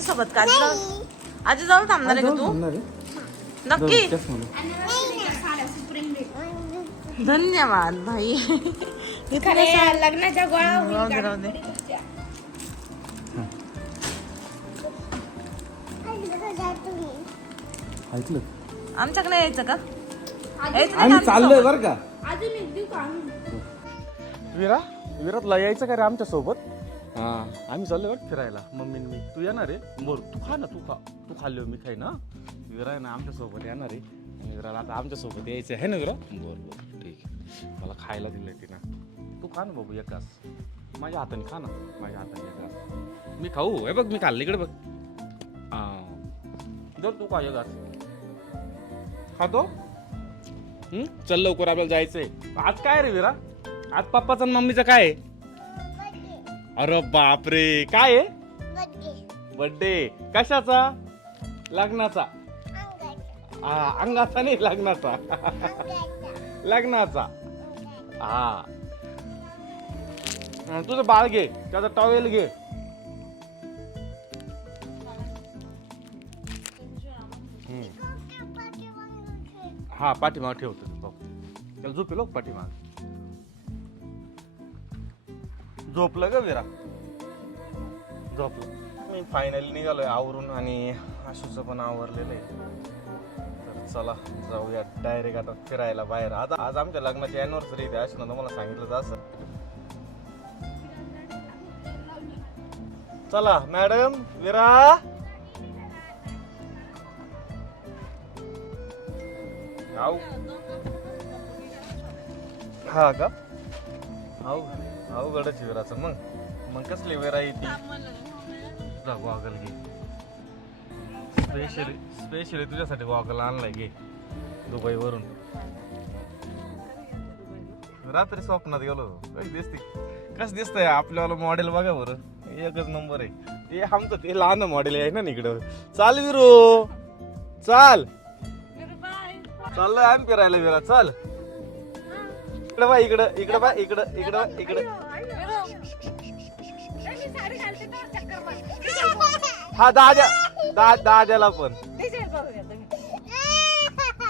आमच्या सोबत का आजी जवळ थांबणार आहे का तू नक्की धन्यवाद भाई लग्नाच्या गोळा ऐकलं आमच्याकडे यायचं का आम्ही चाललोय बर का अजून एक देऊ का विरातला यायचं का रे आमच्या सोबत? हा आम्ही चाललोय बघ फिरायला मम्मी मी. तू येणार रे? बोल तू खा ना तू खाल्लो मी खाई ना. विरा आहे ना आमच्या सोबत येणार आहे आणि विराला आता आमच्या सोबत यायचं आहे ना विरा? बोल ठीक आहे. मला खायला दिलंय तिनं. तू खा ना बाबू एक घास. माझ्या हाताने खा ना. माझ्या हाताने एक घास. मी खाऊ हे बघ मी खाल्लं इकडे बघ. हा जर तू खा एक घास खातो. चल लवकर आपल्याला जायचंय. आज काय रे विरा? आज पप्पाचं आणि मम्मीचं काय आहे? अरे बापरे काय आहे? बर्थडे कशाचा? लग्नाचा. हा अंगाचा नाही लग्नाचा. लग्नाचा. हा तुझं बाळ घे त्याचा टॉवेल घे. हा पाठीमाग ठेवतो त्याला झोपेलो पाठीमाग. झोपलं ग विरा? झोपलं. मी फायनली निघालोय आवरून आणि आशूचं पण आवरलेलं आहे. तर चला जाऊया डायरेक्ट आता फिरायला बाहेर. आता आज आमच्या लग्नाची अॅनिव्हर्सरी आहे. आशूनं तुम्हाला सांगितलं असं. चला मॅडम विरा. हा का अवघडच विराचं. मग कसली विरा येते? जा गॉगल घे. स्पेशली तुझ्यासाठी गॉगल आणलाय घे दुबई वरून. रात्री स्वप्नात गेलो. कस दिसतंय आपल्याला मॉडेल बघा बरं. एकच नंबर आहे. ते आमचं ते लहान मॉडेल आहे ना इकडं. चाल विरो चाल. चाललोय आम्ही फिरायला विरा. चल इकडं बा इकडं बा इकडं. हा दाद्याला पण.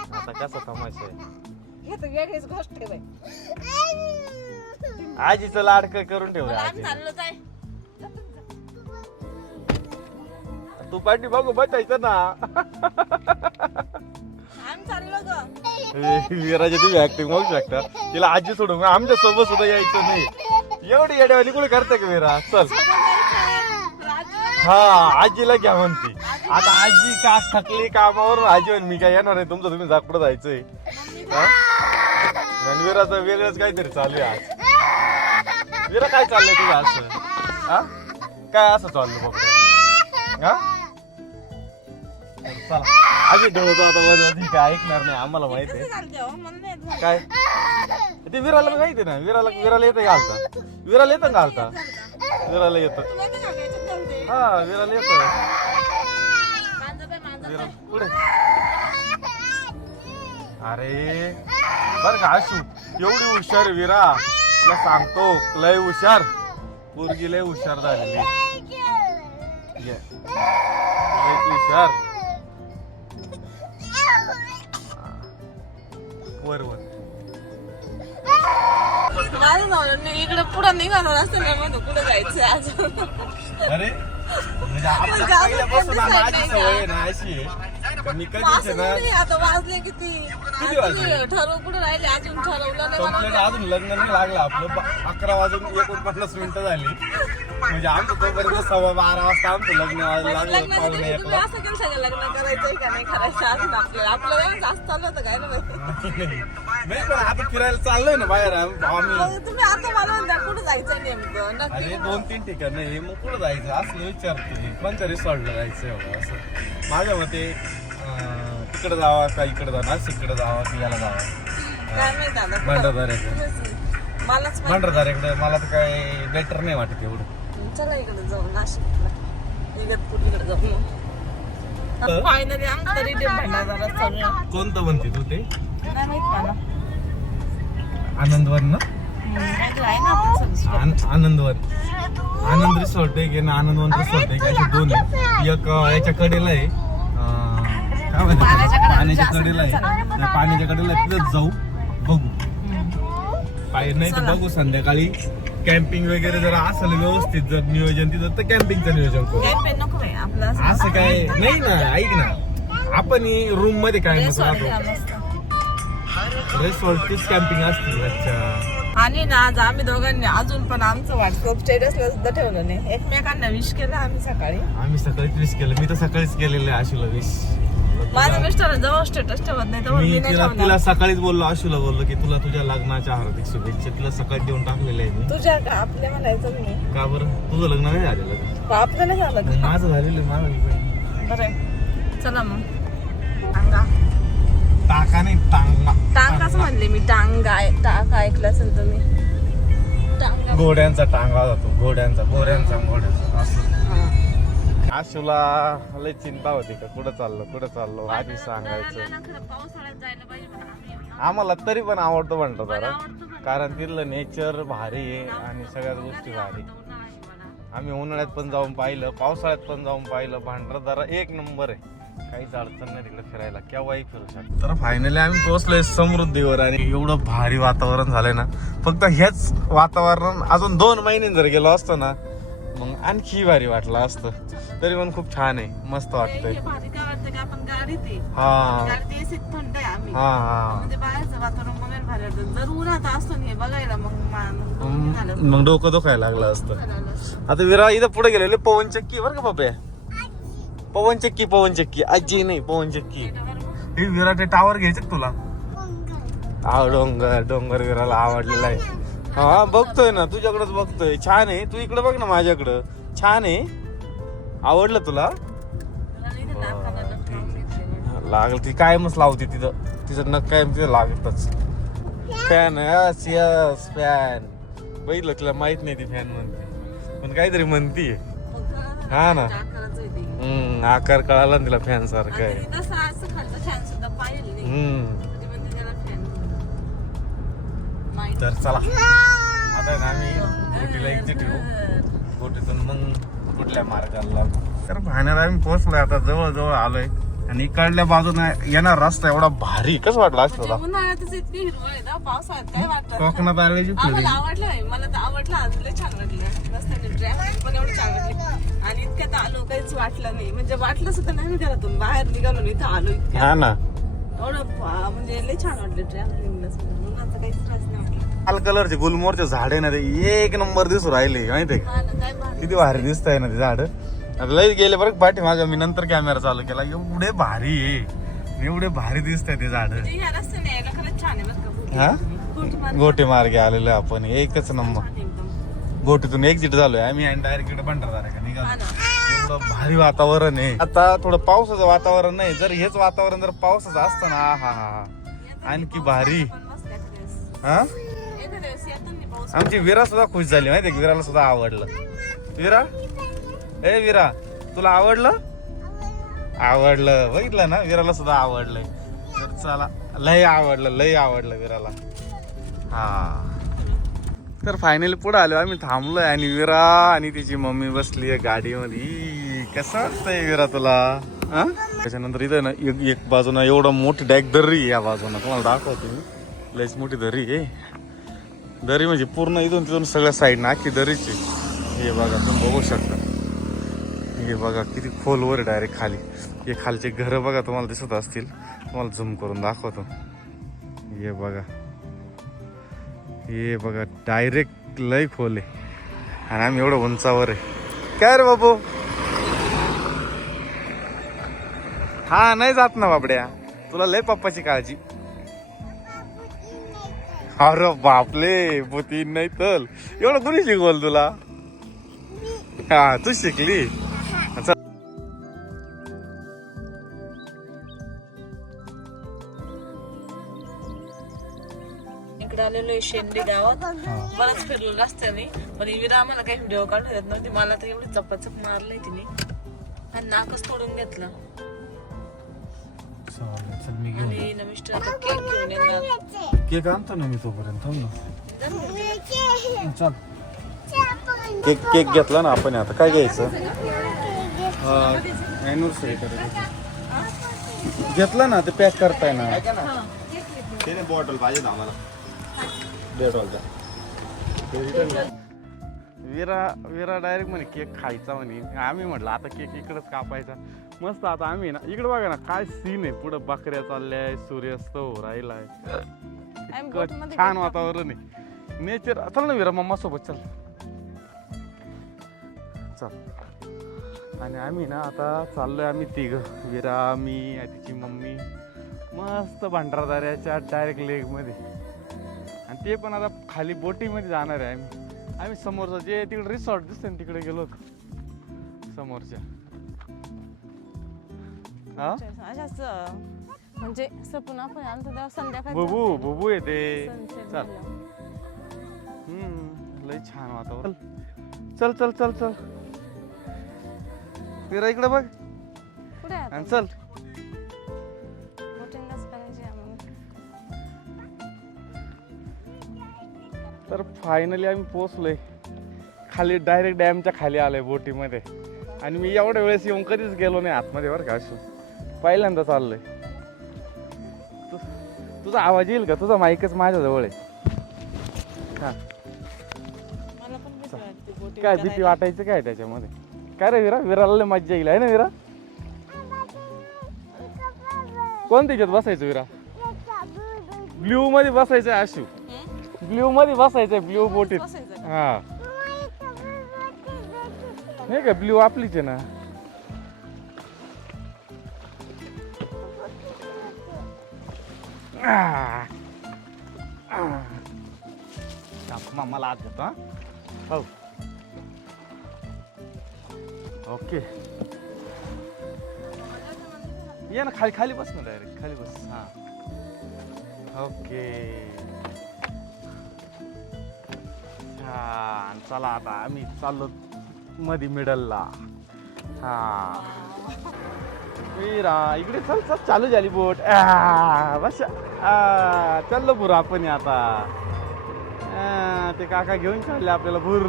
आता कसा तमाशा आहे. आजीचं लाडकं करून ठेवलं आजी. तू पाठी बघू बचायचं ना. विराजी तुम्ही ऍक्टिंग बघू शकता. तिला आजी सोडून आमच्या सोबत सुद्धा यायचं नाही. एवढी येड्यावाली कुठे करते का विरा? चल हा आजीला घ्या म्हणते. आता आजी का थकली कामावरून. आजी मी काय येणार आहे तुमचं तुम्ही जाकडं जायचंय. रणवीराचं वेगळंच काहीतरी चालू आहे आज. विरा काय चाललंय तुझं असं? हा काय असं चाललं बघ? हा चला आजी ढवतो आता. काय ऐकणार नाही आम्हाला माहिती आहे. काय ते विराला माहिती ना. विराला येतं घालता. विराला येतं घालता. विराला येतं. हा विराला येतं. पुढे अरे बर का आशू एवढी हुशार आहे विरा. तुला सांगतो लय हुशार. पोरगी लय हुशार झालेली. हुशार वर इकडे पुढे निघालो रस्त्याला कुठे जायचंय अजून. अरे म्हणजे आपण पहिल्यापासून माझी सवय आहे ना अशी आहे. मी कधीच ना आता वाजले किती ठरवू कुठे राहिले अजून ठरवलं कंप्लेंट अजून लग्न नाही लागलं आपलं. 11 वाजून 49 मिनिटं झाली. म्हणजे आमचं तोपर्यंत 12:15 वाजता आमचं लग्न लागलं. पाहुणे असं केलं सगळं लग्न करायचंय का नाही करायचं अजून आपलं जास्त चालू होतं काय नाही. पण आता फिरायला चाललोय ना बाहेर आम्ही. तुम्ही आता मला म्हणता कुठे जायचं नेमकं? अरे 2-3 ठिकाण नाही मग कुठं जायचं असं विचारतो. कोणत्या रिसॉर्टला जायचं असं माझ्या मते. तिकडे जावा का इकडे जाणार इकडे जावा की याला जावा. काय माहित आता भंडारदऱ्याकडे. मलाच भंडारदऱ्याकडे मला तर काय बेटर नाही वाटत एवढं. चला इकडे जाऊ नाशिकला इगतपुरीकडे जाऊ. फायनली आमचं तरी ते भंडारदरा चालू. कोणतं म्हणते तू ते? नाही माहित मला. आनंदवन ना. काहीतरी आहे ना आपण सगळं. आनंद रिसॉर्ट आहे ना, आनंदवन रिसॉर्ट आहे, असे दोन आहे. एक याच्या कडेला आहे, काय म्हणतात पाण्याच्या कडेला आहे, त्या पाण्याच्या कडेला आहे, तिथंच जाऊ बघू. पाहिजे नाही तर बघू संध्याकाळी कॅम्पिंग वगैरे जर असेल व्यवस्थित जर नियोजन तिथं तर कॅम्पिंगचं नियोजन करू. कॅम्पेन नको बाई आपलं असं काय नाही ना, ऐक ना, आपण रूम मध्ये काय मग राहतो, रिसॉर्ट तीच कॅम्पिंग असते. अच्छा. आणि ना आज आम्ही दोघांनी अजून पण आमचं व्हॉट्सअप स्टेटसला सुद्धा ठेवलं नाही. एकमेकांना विश केलं आम्ही सकाळी. आम्ही सकाळीच विश केलं, मी तर सकाळीच केलेलं आहे आशूला विश. माझ्या मिस्टर जवळ स्टेटस ठेवत नाही तर मी तिला सकाळीच बोललो, आशूला बोललो की तुला तुझ्या लग्नाच्या हार्दिक शुभेच्छा. तिला सकाळी देऊन टाकलेलं आहे मी. तुझ्या का आपल्या म्हणायचं नाही का बरं, तुझं लग्न नाही झालेलं का? आपलं नाही झालं का? माझं झालेलं, माझं बरं चला मग टांगा टाका नाही टांगा. टांगाच म्हणले मी. टांगा टाका ऐकलं असेल तुम्ही. टांगा घोड्यांचा टांगा जातो, घोड्यांचा असं. आशूला लय चिंता होती का कुठं चाललो आधी सांगायचं. पावसाळ्यात जायला पाहिजे म्हणा आम्ही. आम्हाला तरी पण आवडतं म्हणतो जरा, कारण तिथलं नेचर भारी आहे आणि सगळ्याच गोष्टी भारी. आम्ही उन्हाळ्यात पण जाऊन पाहिलं, पावसाळ्यात पण जाऊन पाहिलं. भांडारदरा एक नंबर आहे, काहीच अडचण नाही तिकडे फिरायला, केव्हाही फिरू शकतो. तर फायनली आम्ही पोहोचलोय समृद्धीवर आणि एवढं भारी वातावरण झालंय ना. फक्त हेच वातावरण अजून 2 महिने जर गेलो असतो ना मग आणखी भारी वाटलं असतं. तरी पण खूप छान आहे, मस्त वाटतंय. भारी काय वाटतं की आपण गाडीत आहे. हा गाडीत एसीत थंड आहे आम्ही. हा हा. म्हणजे बाहेरचं वातावरण बघायला भारी वाटतं. जर उन्हात असतो ना हे बघायला मग मग डोकं दुखायला लागलं असतं. आता विरा इथं पुढे गेलेले पवन चक्की बरं का पप्या, पवन चक्की आजी नाही पवन चक्की. हे विराटे टावर घ्यायचे तुला. डोंगर विराला आवडलेला आहे. हा बघतोय ना, तुझ्याकडेच बघतोय. छान आहे, तू इकडे बघ ना माझ्याकडं. छान आहे, आवडलं तुला. लागल ती कायमच लावते तिचं नक कायम तिथं लागतच. Fan yes fan. बघितलं तिला माहित नाही ती फॅन म्हणते, पण काहीतरी म्हणतीये. हा ना, आकार कळाला ना तिला फॅन सारखं आहे. तर चला आता ना आम्ही गोटीला एक्झिट येऊ, गोटीतून मग कुठल्या मार्गाला लागू. तर भाण्यात आम्ही पोहोचलोय, आता जवळ आलोय. आणि इकडल्या बाजूने येणार रस्ता एवढा भारी, कसं वाटलं असतं तुला? उन्हाळ्यातच इतकी हिरवळ आहे ना, पावसाळ्यात काय वाटतं. कोकणात आल्याची आम्हाला आवडलं, मला तर आवडलं, आज लय छान वाटलं. रस्त्याने ट्रॅफिक पण एवढं छान वाटलं आणि इतक्यात आलो काहीच वाटलं नाही. म्हणजे वाटलं सुद्धा नाही, घरातून बाहेर निघालो इथं आलो इतक्या. हा ना, एवढं म्हणजे लय छान वाटलं ट्रॅव्हलिंगला सुद्धा. उन्हाचा काहीच त्रास नाही वाटला. लाल कलरचे गुलमोहरचे झाडे ना ते एक नंबर दिसू राहिले माहितीये का? हा ना, काय भारी. किती भारी दिसत आहे ना ते झाड. आता लई गेले बरं पाठी मागं, मी नंतर कॅमेरा चालू केला. एवढे भारी आहे, एवढे भारी दिसत आहे ते झाड. म्हणजे ह्या रस्त्याने यायला खरंच छान आहे बरं का. हा, गोटे मार्गे आलेलो आपण, एकच नंबर. एकदम गोटीतून एक्झिट झालोय आम्ही आणि डायरेक्ट इकडे भंडारदरा का हा निघालो. ना. एवढं भारी वातावरण आहे. आता थोडं पावसाचं वातावरण नाही, जर हेच वातावरण जर पावसाचं असतं ना, हा हा आणखी भारी. पण मस्त आहे. हा, एखाद्या दिवशी येतात ना पाऊस. आमची विरा सुद्धा खुश झाली माहितीये, विराला सुद्धा आवडलं. विरा, ए विरा, तुला आवडलं बघितलं ना, विराला सुद्धा आवडलंय. तर चला, लय आवडलं विराला. हा, तर फायनली पुढे आलो आम्ही, थांबलोय आणि विरा आणि तिची मम्मी बसली आहे गाडीमध्ये. कसं वाटतंय विरा तुला? हा, त्याच्यानंतर इथं ना एक बाजूना एवढं मोठी डायरेक्ट दरी, या बाजूना तुम्हाला दाखवतो मी. लयच मोठी दरी आहे. दरी म्हणजे पूर्ण इथून तिथून सगळ्या साईड ना अख्खी दरीची. हे बघा, तुम्ही बघू शकता. हे बघा किती खोलवर आहे डायरेक्ट खाली. हे खालचे घर बघा, तुम्हाला दिसत असतील, तुम्हाला झूम करून दाखवतो. हे बघा डायरेक्ट लय खोल आहे आणि आम्ही एवढं उंचावर आहे. काय रे बाबू? हा, नाही जात ना बाबड्या, तुला लय पप्पाची काळजी. अरे बापले, बोती नाही तर एवढं कोणी शिकवल तुला? हा, तू शिकली. इकडे आलेलो शेंडी गावात, बरंच फिरलो रस्त्याने. पण विरा आम्हाला काही व्हिडिओ काढता येत नव्हती. मला तर एवढी चपाचप मारली तिने आणि नाकच तोडून घेतलं. आणि मिस्टर केक घेऊन येणार. केक आणतो ना मी तोपर्यंत, थांब ना. चल केक घेतला ना आपण. आता काय घ्यायचं? अॅनिव्हर्सरी करायचं घेतला ना, ते पॅक करताय ना. ते बॉटल पाहिजे आम्हाला. विरा डायरेक्ट म्हणे केक खायचा म्हणे. आम्ही म्हटलं आता केक इकडंच कापायचा. मस्त आता आम्ही ना इकडे बघा ना काय सीन आहे. पुढं बकऱ्या चालल्याय, सूर्यास्त हो राहिलाय, छान वातावरण आहे, नेचर. चल ना विरा मम्मा सोबत चल. आणि आम्ही ना आता चाललोय आम्ही तिघ, विरा, मी, तिची मम्मी, मस्त भंडारदऱ्याच्या डायरेक्ट लेक मध्ये. आणि ते पण आता खाली बोटिंगमध्ये जाणार आहे आम्ही समोरचं जे तिकडे रिसॉर्ट दिसते ना तिकडे गेलो समोरच्या. म्हणजे सपून आपण आलो तेव्हा संध्याकाळी बुबू येते. चल लय छान वातावरण. चल चल चल चल फिरा इकडे बघ पुढे आणि चल. तर फायनली आम्ही पोहोचलोय खाली, डायरेक्ट डॅमच्या खाली आलोय बोटीमध्ये. आणि मी एवढ्या वेळेस येऊन कधीच गेलो नाही आतमध्ये बरं का. असं पहिल्यांदा चाललोय. तुझा आवाज येईल का? तुझा माईकच माझ्याजवळ आहे. हा काय भीती वाटायचं काय त्याच्यामध्ये? काय रे विरा? विराला मज्जा येईल आहे ना विरा? कोणत्या ह्याच्यात बसायचं विरा? ब्ल्यू मध्ये बसायचं आशू. ब्ल्यू मध्ये बसायचंय, ब्ल्यू बोटीत. हा नाही का ब्ल्यू आपलीच आहे ना. मला आत घेतो. हा हो ओके. ये ना खाली, खाली बस ना, डायरेक्ट खाली बस. हा ओके छान. चला आता आम्ही चाललो मध्ये मिडलला. हा विरा इकडे चल चल. चालू झाली बोट. बस चाललो बुर आपण आता. ते काका घेऊन चालले आपल्याला बुर.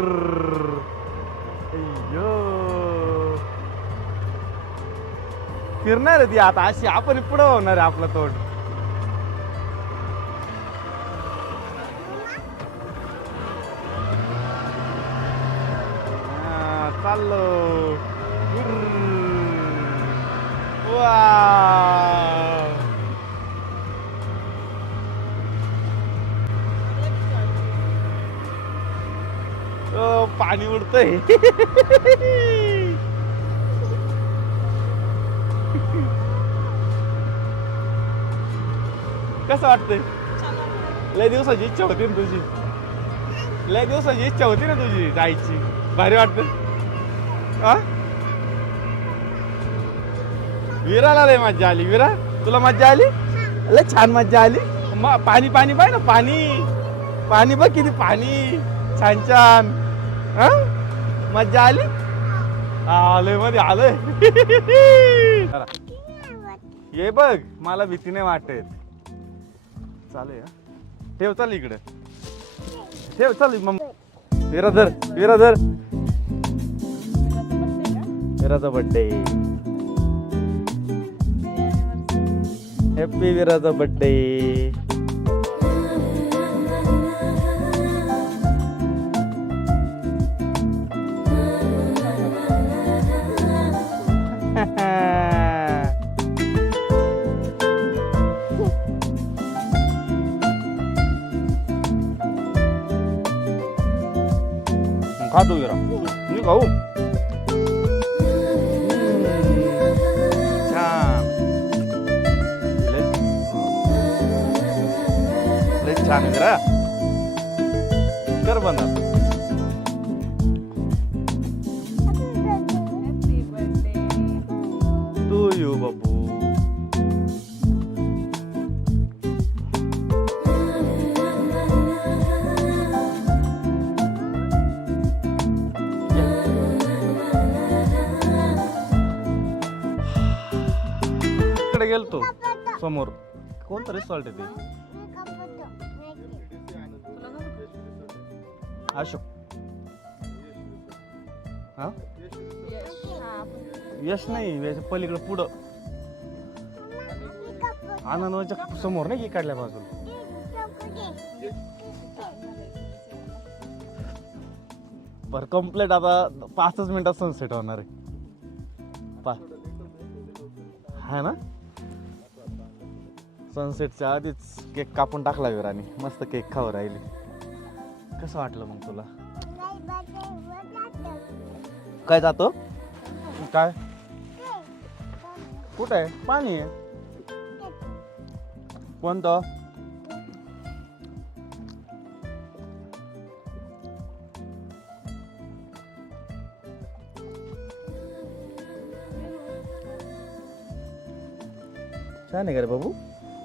फिरणार आहे ती आता अशी. आपण पुढं होणार आहे आपलं तोंड. चाललो. पाणी उडतंय. कसं वाटतंय? लय दिवसाची इच्छा होती ना तुझी. लय दिवसाची इच्छा होती ना तुझी जायची. भारी वाटत. विराला लय मज्जा आली. विरा तुला मज्जा आली? लय छान मज्जा आली. पाणी पाणी पाय ना, पाणी पाणी बघ किती पाणी. छान छान. मज्जा आली. आलोय मध्ये आलोय. ये बघ मला भीती नाही वाटत. चालू ठेव. चाल इकडे ठेव. चाल विरा धर. विरा धर. विराचा बर्थडे. हॅपी विराचा बर्थडे. खातो विरा मी खाऊ. छान लय छान विरा. कर बंद. टू यू बाबू. गेलतो समोर कोणतं रिसॉर्ट आहे ते? अशोक हा यश नाही याच्या पलीकडे पुढं आनंदच्या समोर नाही की काढल्या बाजूला. बरं कम्प्लीट आता 5च मिनिटात सनसेट होणार आहे. हा ना सनसेटच्या आधीच केक कापून टाकला विराने. मस्त केक खावं राहिली. कसं वाटलं मग तुला? काय जातो काय कुठं आहे? पाणी आहे. कोणतं? छान आहे का रे बाबू?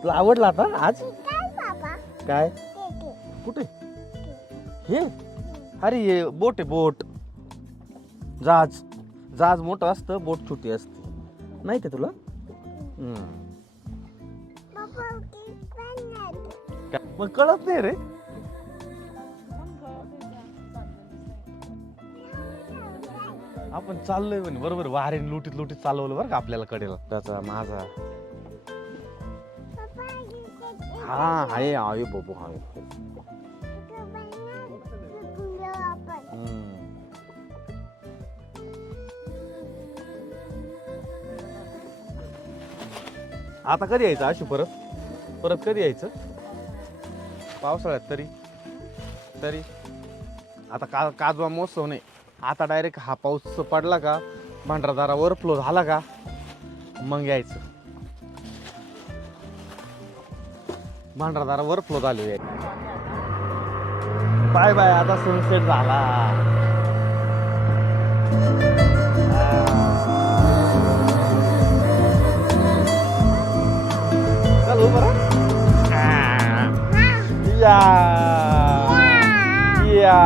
तुला आवडला आता आज? काय कुठे हे? अरे ये बोट आहे बोट. जहाज जहाज मोठं असतं बोट छोटी असते. नाही ते तुला मग कळत नाही रे. आपण चाललोय म्हणे बरोबर वाऱ्याने लुटीत लुटीत चालवलं बरं का आपल्याला कडेला. त्याचा माझा हा आहे आहे बाबू हा. आता कधी यायचं आशू? परत कधी यायचं? पावसाळ्यात तरी तरी आता काजवा महोत्सव नाही. आता डायरेक्ट हा पाऊस पडला का भांडारदारा ओव्हरफ्लो झाला का मग यायचं. भांडारदारा ओव्हरफ्लो झाले. Bye bye. आता सनसेट झाला. चल उभं राहा. या या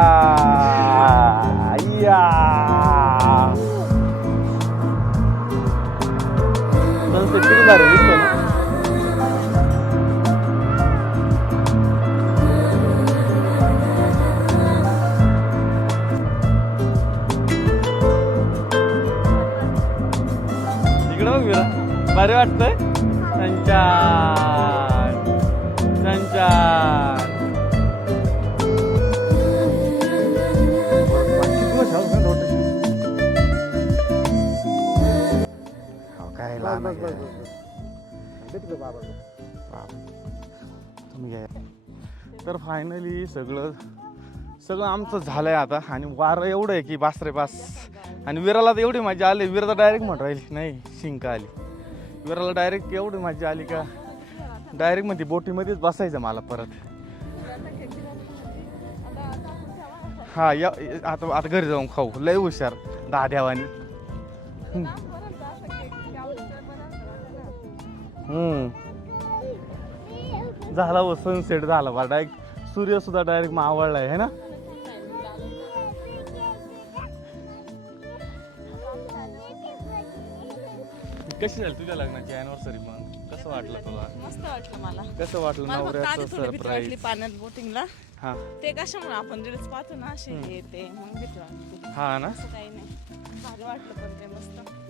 या सनसेट किती भारी दिसतो ना. इकडं बघ विरा भारी वाटतंय. छान छान छान. काय लहान तर फायनली सगळं आमचं झालंय आता. आणि वारं एवढं आहे की बास रे बास. आणि विराला तर एवढी मजा आली. विरा डायरेक्ट म्हणून राहिली नाही शिंका आली. विराला डायरेक्ट एवढी मजा आली का डायरेक्ट मध्ये बोटीमध्येच बसायचं मला परत. हा या आता घरी जाऊन खाऊ. लय हुशार दाद्यावानी. झाला व सनसेट झाला बा. डायरेक्ट सूर्य सुद्धा डायरेक्ट मावळलाय है ना. कशी झाली तुझ्या लग्नाची अॅनिव्हर्सरी? मग कसं वाटलं तुला? मस्त वाटलं मला. कसं वाटलं नवऱ्याचं सरप्राईज? पाण्यात बोटिंगला हा ते कशामुळे आपण रील्स पाहतो ना असे ते मग भीती वाटते. हा ना असं काही नाही भारी वाटलं पण ते मस्त.